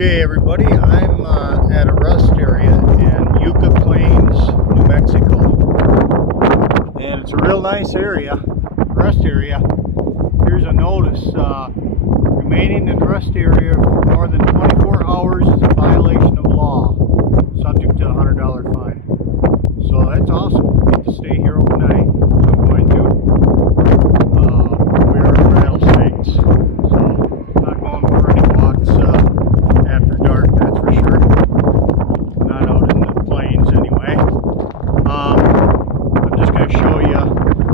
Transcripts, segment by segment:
Okay, everybody, I'm at a rest area in Yucca Plains, New Mexico, and it's a real nice area, rest area. Here's a notice: remaining in the rest area for more than 24 hours is a violation of law, subject to a $100 fine. So that's awesome. Get to stay here overnight. So I'm going to. We are in rattlesnakes, so not going for any walks after dark, that's for sure. Not out in the plains anyway. I'm just going to show you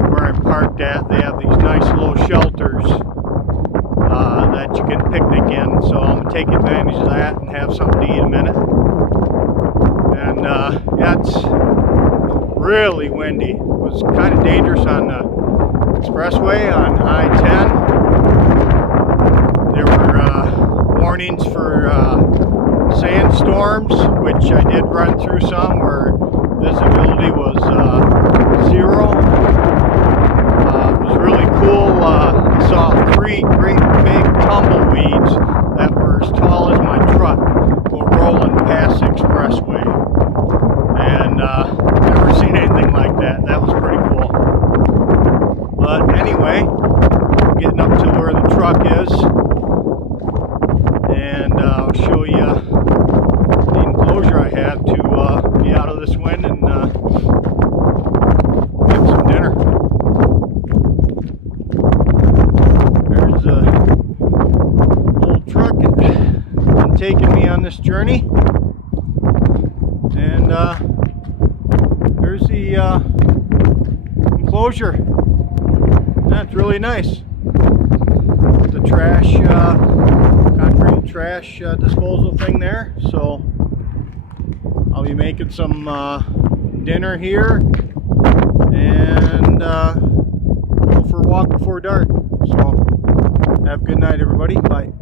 where I'm parked at. They have these nice little shelters that you can picnic in, so I'm going to take advantage of that and have something to eat in a minute. And yeah, it's really windy. It was kind of dangerous on the expressway on I-10. There were warnings for sandstorms, which I did run through some where visibility was zero. It was really cool. I saw 3 great big tumbleweeds that were as tall as my truck go rolling past the expressway. And never seen anything like that. That was pretty cool. But anyway, getting up to where the truck is, and I'll show you the enclosure I have to be out of this wind and get some dinner. There's the old truck that's taking me on this journey, and there's the enclosure. That's really nice. The trash, concrete trash disposal thing there. So I'll be making some dinner here and go for a walk before dark. So have a good night, everybody. Bye.